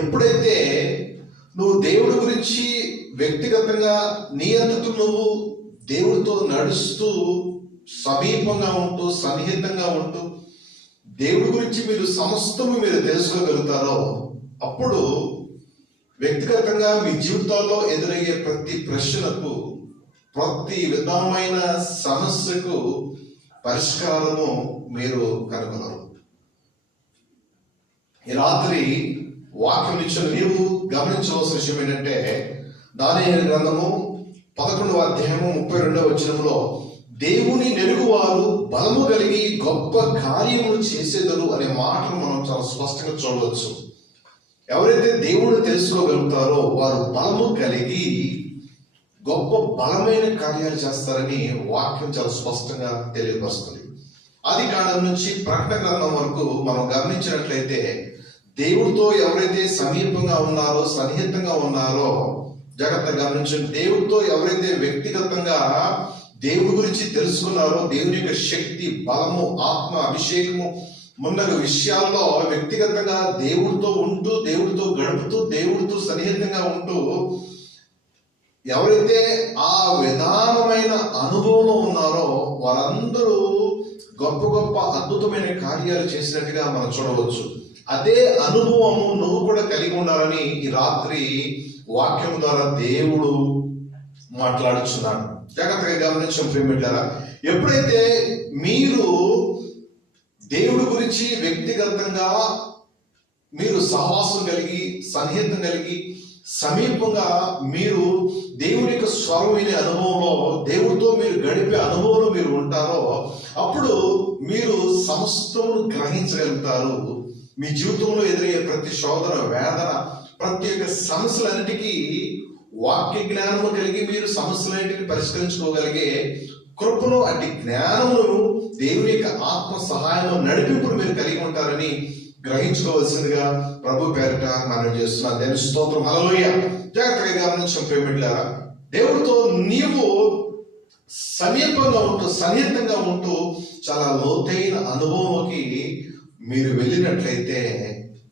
ఎప్పుడైతే నువ్వు దేవుడి గురించి వ్యక్తిగతంగా నీ అంతటా నువ్వు దేవుడితో నడుస్తూ సమీపంగా ఉంటూ సన్నిహితంగా ఉంటూ దేవుడి గురించి మీరు సమస్తము మీరు తెలుసుకోగలుగుతారో, అప్పుడు వ్యక్తిగతంగా మీ జీవితాల్లో ఎదురయ్యే ప్రతి ప్రశ్నకు, ప్రతి విధమైన సమస్యకు పరిష్కారము మీరు కనుగొనరు. ఈ రాత్రి వాక్యం ఇచ్చిన నీవు గమనించవలసిన విషయం ఏంటంటే, దానియేలు గ్రంథము 11వ అధ్యాయము 32వ వచనంలో దేవుని నెరుగువారు బలము కలిగి గొప్ప కార్యములు చేసేదరు అనే మాటను మనం చాలా స్పష్టంగా చూడవచ్చు. ఎవరైతే దేవుడిని తెలుసుకోగలుగుతారో వారు బలము కలిగి గొప్ప బలమైన కార్యాలు చేస్తారని వాక్యం చాలా స్పష్టంగా తెలియపరుస్తుంది. ఆది కాండం నుంచి ప్రకటన గ్రంథం వరకు మనం గమనించినట్లయితే దేవుడితో ఎవరైతే సమీపంగా ఉన్నారో, సన్నిహితంగా ఉన్నారో, జాగ్రత్తగా గమనించండి, దేవుడితో ఎవరైతే వ్యక్తిగతంగా దేవుడి గురించి తెలుసుకున్నారో, దేవుని యొక్క శక్తి, బలము, ఆత్మ, అభిషేకము మొదలగు విషయాల్లో వ్యక్తిగతంగా దేవుడితో ఉంటూ, దేవుడితో గడుపుతూ, దేవుడితో సన్నిహితంగా ఉంటూ ఎవరైతే ఆ విధానమైన అనుభవంలో ఉన్నారో వారందరూ గొప్ప గొప్ప అద్భుతమైన కార్యాలు చేసినట్టుగా మనం చూడవచ్చు. అదే అనుభవము నువ్వు కూడా కలిగి ఉండాలని ఈ రాత్రి వాక్యం ద్వారా దేవుడు మాట్లాడుచున్నాడు. జాగ్రత్తగా గమనించం ప్రియమిట్లారా, ఎప్పుడైతే మీరు దేవుడి గురించి వ్యక్తిగతంగా మీరు సహవాసం కలిగి, సన్నిహితం కలిగి, సమీపంగా మీరు దేవుడి యొక్క స్వరం వినే అనుభవంలో, దేవుడితో మీరు గడిపే అనుభవంలో మీరు ఉంటారో, అప్పుడు మీరు సమస్తమును గ్రహించగలుగుతారు. మీ జీవితంలో ఎదురయ్యే ప్రతి శోధన, వేదన, ప్రతి ఒక్క సమస్యలన్నిటికీ వాక్య జ్ఞానము కలిగి మీరు సమస్యలన్నిటిని పరిష్కరించుకోగలిగే కృపను, అట్టి జ్ఞానమును, దేవుని యొక్క ఆత్మ సహాయము, నడిపింపును మీరు కలిగి ఉంటారని గ్రహించుకోవాల్సిందిగా ప్రభు పేరిట మనం చేస్తున్నాం. దేవుని స్తోత్రం, హల్లెలూయా. జాగ్రత్తగా గమనించం ప్రియమిట్లారా, దేవుడితో నీవు సమీపంగా ఉంటూ, సన్నిహితంగా ఉంటూ చాలా లోతైన అనుభవంలోకి మీరు వెళ్ళినట్లయితే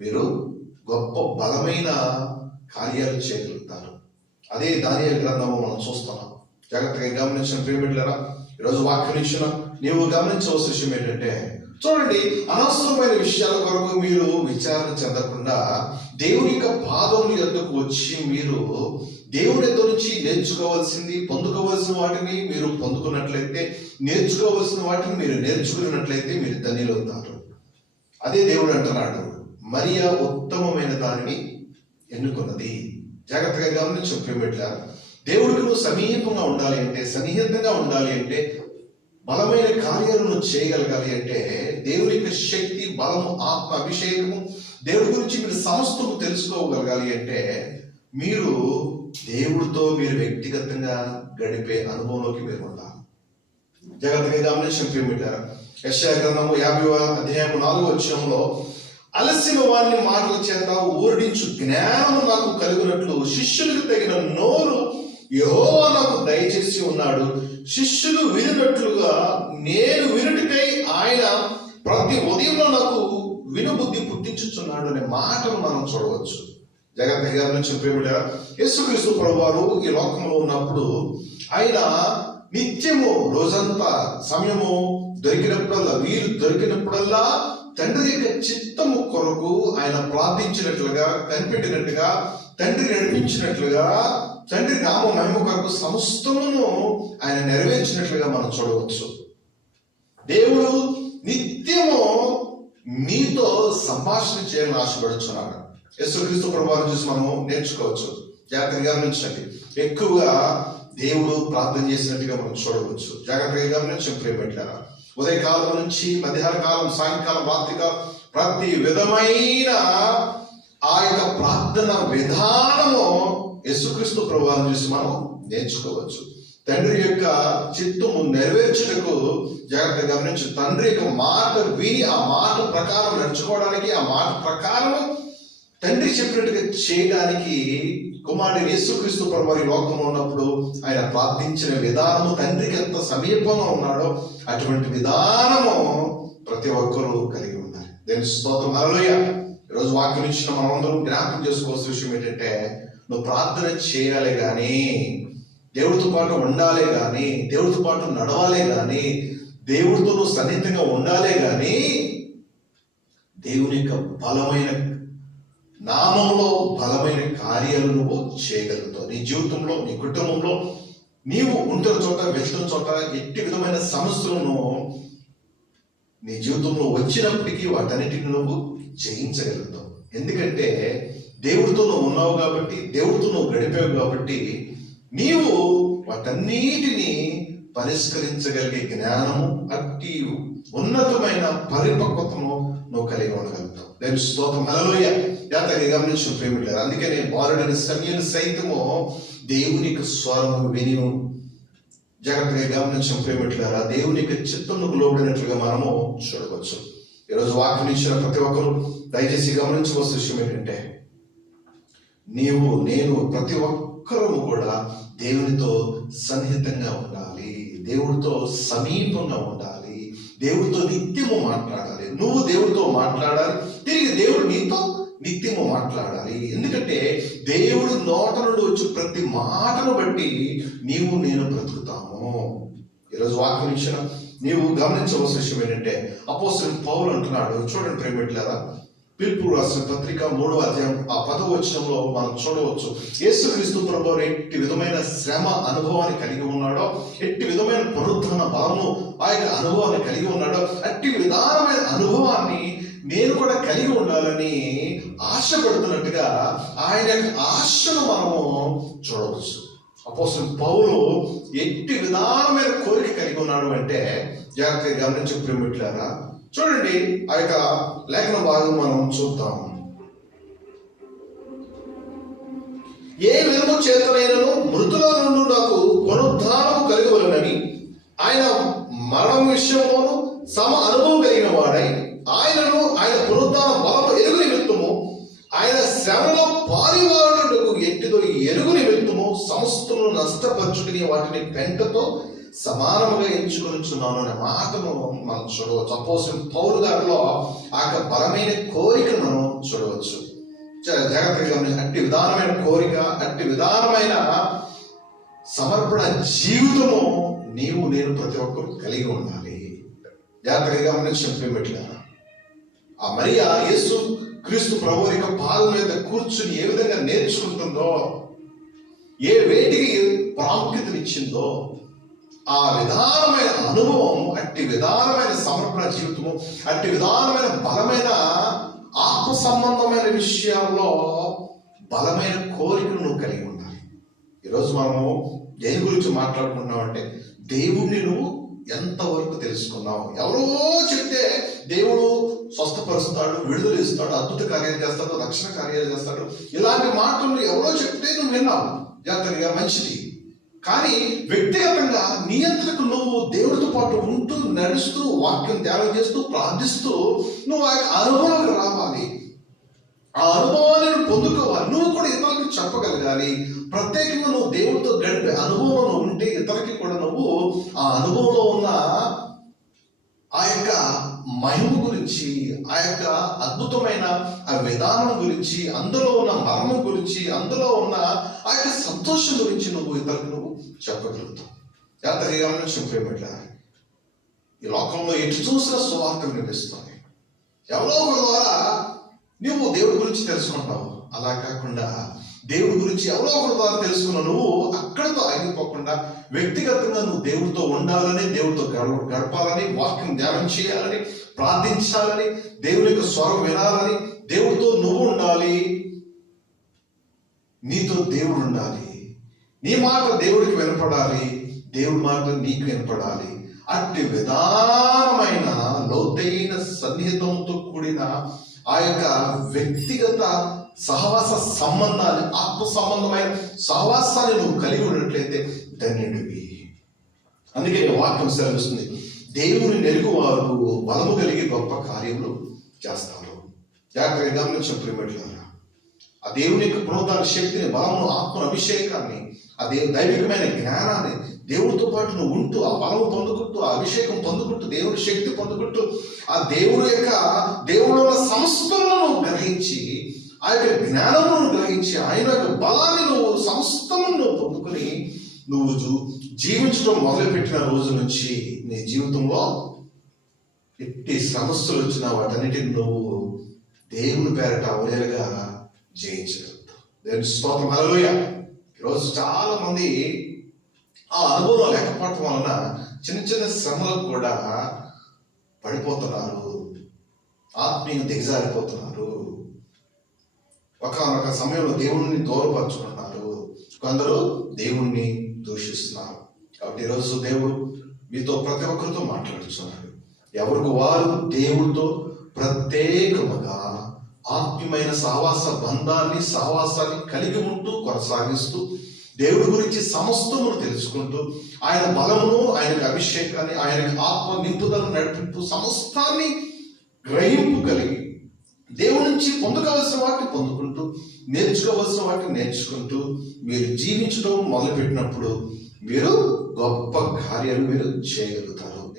మీరు గొప్ప బలమైన కార్యాలు చేయగలుగుతారు. అదే దానియేలు గ్రంథము మనం చూస్తున్నాం. జాగ్రత్తగా గమనించిన ప్రియమిట్లారా, ఈరోజు వాక్యం ఇచ్చిన నీవు గమనించవలసిన విషయం ఏంటంటే, చూడండి, అనవసరమైన విషయాల కొరకు మీరు విచారణ చెందకుండా దేవుని యొక్క పాదముల యొద్దకు వచ్చి మీరు దేవుని యొద్ద నుంచి నేర్చుకోవాల్సింది, పొందుకోవాల్సిన వాటిని మీరు పొందుకున్నట్లయితే, నేర్చుకోవాల్సిన వాటిని మీరు నేర్చుకున్నట్లయితే మీరు ధన్యులవుతారు. అదే దేవుడు అంటున్నాడు, మరియా ఉత్తమమైన దానిని ఎన్నుకున్నది. జాగ్రత్తగా గమనించు ప్రియమిట్లారా, దేవుడికి నువ్వు సమీపంగా ఉండాలి అంటే, సన్నిహితంగా ఉండాలి అంటే, బలమైన కార్యాలను చేయగలగాలి అంటే, దేవుని యొక్క శక్తి, బలము, ఆత్మ, అభిషేకము, దేవుడి గురించి మీరు సమస్తము తెలుసుకోగలగాలి అంటే మీరు దేవుడితో మీరు వ్యక్తిగతంగా గడిపే అనుభవంలోకి మీరు ఉండాలి. జాగ్రత్తగా గమనించిన ప్రియమిట్లారా, యెషయా గ్రంథము 50వ అధ్యాయము 4వ వచనంలో అలసిన వారిని మాటల చేత ఊరడించు జ్ఞానము నాకు కలుగునట్లు శిష్యులకు తగిన నోరు యెహోవా నాకు దయచేసి ఉన్నాడు. శిష్యులు వినున్నట్లుగా నేను వినుటకై ఆయన ప్రతి ఉదయంలో నాకు వినుబుద్ధి పుట్టించుచున్నాడు అనే మాటను మనం చూడవచ్చు. జాగ్రత్తగా గమనించిన ప్రియమిట్లారా, యేసుక్రీస్తు ప్రభువారు ఈ లోకంలో ఉన్నప్పుడు ఆయన నిత్యము రోజంతా సమయము దొరికినప్పుడల్లా, వీరు దొరికినప్పుడల్లా తండ్రి యొక్క చిత్తము కొరకు ఆయన ప్రార్థించినట్లుగా, కనిపెట్టినట్టుగా, తండ్రి నడిపించినట్లుగా, తండ్రి నామ మహిమ కొరకు సమస్తమును ఆయన నెరవేర్చినట్లుగా మనం చూడవచ్చు. దేవుడు నిత్యము నీతో సంభాషణ చేయాలని ఆశపడుచున్నాడు. యేసుక్రీస్తు ప్రభువారిని చూసి మనము నేర్చుకోవచ్చు. జాగ్రత్తగా గమనించండి, ఎక్కువగా దేవుడు ప్రార్థన చేసినట్టుగా మనం చూడవచ్చు. జాగ్రత్తగా గమనించండి ప్రియమిట్లారా, ఉదయకాలం నుంచి మధ్యాహ్న కాలం, సాయంకాలం, రాత్రికాలం ప్రతి విధమైన ఆ యొక్క ప్రార్థన విధానము యేసుక్రీస్తు ప్రభువుని చూసి మనం నేర్చుకోవచ్చు. తండ్రి యొక్క చిత్తము నెరవేర్చుటకు జాగ్రత్తగా గమనించు, తండ్రి యొక్క మాట విని ఆ మాట ప్రకారం నడుచుకోవడానికి, ఆ మాట ప్రకారం తండ్రి చెప్పినట్టుగా చేయడానికి కుమారుడు యేసుక్రీస్తు ప్రభువు లోకంలో ఉన్నప్పుడు ఆయన ప్రార్థించిన విధానము, తండ్రికి ఎంత సమీపంగా ఉన్నాడో అటువంటి విధానము ప్రతి ఒక్కరూ కలిగి ఉన్నారు. దేవుని స్తోత్రం, హల్లెలూయా. ఈరోజు వాక్యం ఇచ్చిన మనమందరం జ్ఞాపకం చేసుకోవాల్సిన విషయం ఏంటంటే, నువ్వు ప్రార్థన చేయాలి కానీ, దేవుడితో పాటు ఉండాలే కానీ, దేవుడితో పాటు నడవాలే కానీ, దేవుడితో నువ్వు సన్నిహితంగా ఉండాలే కానీ, దేవుని యొక్క బలమైన నామంలో బలమైన కార్యాలు నువ్వు చేయగలుగుతావు. నీ జీవితంలో, నీ కుటుంబంలో, నీవు ఉంటున్న చోట, వెళ్తున్న చోట ఎట్టి విధమైన సమస్యలను నీ జీవితంలో వచ్చినప్పటికీ వాటన్నిటిని నువ్వు జయించగలుగుతావు. ఎందుకంటే దేవుడితో నువ్వు ఉన్నావు కాబట్టి, దేవుడితో నువ్వు గడిపావు కాబట్టి, నీవు వాటన్నిటిని పరిష్కరించగలిగే జ్ఞానము, అట్టి ఉన్నతమైన పరిపక్వతను నువ్వు కలిగి ఉండగలుగుతావు. దేవుని స్తోత్రం. హల్లెలూయా. జాగ్రత్తగా గమనించిన ప్రేమికులారా, అందుకనే బాలుడైన సమూయేలు సైతము దేవుని యొక్క స్వరము విని, జాగ్రత్తగా గమనించిన ప్రేమికులారా, దేవుని యొక్క చిత్తమునకు లోబడినట్లుగా మనము చూడవచ్చు. ఈరోజు వాక్యం ఇచ్చిన ప్రతి ఒక్కరు దయచేసి గమనించవలసిన విషయం ఏంటంటే, నీవు, నేను, ప్రతి ఒక్కరము కూడా దేవునితో సన్నిహితంగా ఉండాలి, దేవుడితో సమీపంగా ఉండాలి, దేవుడితో నిత్యము మాట్లాడాలి. నువ్వు దేవుడితో మాట్లాడాలి, తిరిగి దేవుడు నీతో నిత్యము మాట్లాడాలి. ఎందుకంటే దేవుడు నోట నుండి వచ్చి ప్రతి మాటను బట్టి నీవు, నేను బ్రతుకుతాము. ఈరోజు వాక్యం ఇచ్చిన నీవు గమనించవలసిన విషయం ఏంటంటే, అపోస్తలుడు పౌలు అంటున్నాడు, చూడండి ప్రేమికులారా, పిలుపు రాసిన పత్రిక 3వ అధ్యాయం 10వ వచనంలో మనం చూడవచ్చు, యేసుక్రీస్తు ప్రభువు ఎట్టి విధమైన శ్రమ అనుభవాన్ని కలిగి ఉన్నాడో, ఎట్టి విధమైన పునరుద్ధరణ బలము ఆ యొక్క అనుభవాన్ని కలిగి ఉన్నాడో, అట్టి విధానమైన అనుభవాన్ని నేను కూడా కలిగి ఉండాలని ఆశపడుతున్నట్టుగా ఆయన యొక్క ఆశను మనము చూడవచ్చు. అపోస్తలుడు పౌలు ఎట్టి విధానమైన కోరిక కలిగి ఉన్నాడు అంటే, జాగ్రత్తగా గమనించే ప్రేమికులారా, చూడండి ఆ యొక్క లేఖన భాగం మనం చూద్దాం. ఏ విధము చేతనైనను మృతుల నుండి నాకు పునరుద్ధానము కలగవలెనని, ఆయన మరణం విషయంలోను సమ అనుభవం కలిగిన వాడై, ఆయనను ఆయన పునరుద్ధాన బలము ఎరుగు నిమిత్తము, ఆయన శ్రమలో పారివాడుటకు ఎట్టిదో ఎరుగు నిమిత్తము సమస్తమును నష్టపరుచుకుని వాటిని పెంటతో సమానముగా ఎంచుకొనిచున్నాను అనే మాటను మనం చూడవచ్చు. అపోస్తలుడు పౌలు గారిలో ఆ బలమైన కోరికను మనం చూడవచ్చు. జాగ్రత్తగా అట్టి విధానమైన కోరిక, అట్టి విధానమైన సమర్పణ జీవితము నీవు, నేను, ప్రతి ఒక్కరు కలిగి ఉండాలి. జాగ్రత్తగా గమనించిన ప్రేమికులారా, ఆ మరియా యేసు క్రీస్తు ప్రభు యొక్క పాదం మీద కూర్చుని ఏ విధంగా నేర్చుకుంటుందో, ఏ వేటికి ప్రాముఖ్యతనిచ్చిందో, ఆ విధానమైన అనుభవం, అట్టి విధానమైన సమర్పణ జీవితము, అట్టి విధానమైన బలమైన ఆత్మ సంబంధమైన విషయాల్లో బలమైన కోరికను నువ్వు కలిగి ఉండాలి. ఈరోజు మనము దేని గురించి మాట్లాడుకున్నామంటే, దేవుణ్ణి నువ్వు ఎంతవరకు తెలుసుకున్నావు. ఎవరో చెప్తే దేవుడు స్వస్థపరుస్తాడు, విడుదల ఇస్తాడు, అద్భుత కార్యాలు చేస్తాడు, రక్షణ కార్యాలు చేస్తాడు, ఇలాంటి మాటలు ఎవరో చెప్తే నువ్వు విన్నావు, జాగ్రత్తగా మంచిది. కానీ వ్యక్తిగతంగా నీ అంతకు నువ్వు దేవుడితో పాటు ఉంటూ, నడుస్తూ, వాక్యం ధ్యానం చేస్తూ, ప్రార్థిస్తూ నువ్వు ఆ అనుభవానికి రావాలి. ఆ అనుభవాన్ని నువ్వు పొందుకోవాలి. నువ్వు కూడా ఇతరులకు చెప్పగలగాలి. ప్రత్యేకంగా నువ్వు దేవుడితో గడిపే అనుభవంలో ఉంటే ఇతరులకి కూడా నువ్వు ఆ అనుభవంలో ఉన్న ఆ యొక్క మహిమ గురించి, ఆ యొక్క అద్భుతమైన ఆ విధానం గురించి, అందులో ఉన్న మర్మం గురించి, అందులో ఉన్న ఆ యొక్క సంతోషం గురించి నువ్వు ఇతరులకు నువ్వు చెప్పగలుగుతావు. జాగ్రత్తగా గమనించిన ప్రేమికులారా, ఈ లోకంలో ఎటు చూసినా సువార్త వినిపిస్తుంది. ఎవరో ఒక ద్వారా నువ్వు దేవుడి గురించి తెలుసుకుంటావు. అలా కాకుండా దేవుడి గురించి ఎవరో ఒకరి ద్వారా తెలుసుకున్నావు. నువ్వు అక్కడితో ఆగిపోకుండా వ్యక్తిగతంగా నువ్వు దేవుడితో ఉండాలని, దేవుడితో గడపాలని, వాక్యం ధ్యానం చేయాలని, ప్రార్థించాలని, దేవుని యొక్క స్వరం వినాలని, దేవుడితో నువ్వు ఉండాలి, నీతో దేవుడు ఉండాలి, నీ మాట దేవుడికి వినపడాలి, దేవుడి మాట నీకు వినపడాలి. అట్టి విధానమైన లోతైన సన్నిహితంతో కూడిన ఆ యొక్క వ్యక్తిగత సహవాస సంబంధాన్ని, ఆత్మ సంబంధమైన సహవాసాన్ని నువ్వు కలిగి ఉన్నట్లయితే ధన్యుడివి. అందుకే వాక్యం సెలవిస్తుంది, దేవుని నెరుగువారు బలము కలిగి గొప్ప కార్యములు చేస్తారు. జాగ్రత్తగా గమనించిన ప్రేమికులారా, ఆ దేవుని యొక్క పునరుద్ధాన శక్తిని, బలమును, ఆత్మను, అభిషేకాన్ని, ఆ దైవికమైన జ్ఞానాన్ని, దేవుడితో పాటు నువ్వు ఉంటూ ఆ బలం పొందుకుంటూ, ఆ అభిషేకం పొందుకుంటూ, దేవుని శక్తి పొందుకుంటూ, ఆ దేవుడు సమస్తమును గ్రహించి, ఆ యొక్క జ్ఞానమును గ్రహించి, ఆయన యొక్క బలాన్ని నువ్వు సమస్తమును పొందుకొని నువ్వు జీవించడం మొదలుపెట్టిన రోజు నుంచి నీ జీవితంలో ఎట్టి సమస్యలు వచ్చినా వాటన్నిటిని నువ్వు దేవుని పేరట అవలేలుగా జయించగలుగుతావు. దేవుని స్తోత్రం, హల్లెలూయా. ఈరోజు చాలా మంది ఆ అనుభవం లేకపోవటం వలన చిన్న చిన్న శ్రమలకు కూడా పడిపోతున్నారు, ఆత్మీయంగా దిగజారిపోతున్నారు. ఒకానొక సమయంలో దేవుణ్ణి దూరపరుచుకుంటున్నారు, కొందరు దేవుణ్ణి దూషిస్తున్నారు. కాబట్టి ఈరోజు దేవుడు మీతో ప్రతి ఒక్కరితో మాట్లాడుతున్నాడు. ఎవరికి వారు దేవుడితో ప్రత్యేకముగా ఆత్మీయమైన సహవాసాన్ని కలిగి ఉంటూ కొనసాగిస్తూ, దేవుడి గురించి సమస్తమును తెలుసుకుంటూ, ఆయన బలమును, ఆయన అభిషేకాన్ని, ఆయన ఆత్మ నింపుదల, నడిపింపు సమస్తాన్ని గ్రహింపు కలిగి దేవుడి నుంచి పొందుకోవలసిన వాటిని పొందుకుంటూ, నేర్చుకోవలసిన వాటిని నేర్చుకుంటూ మీరు జీవించడం మొదలుపెట్టినప్పుడు మీరు గొప్ప కార్యాలు మీరు చేయగలుగుతారు.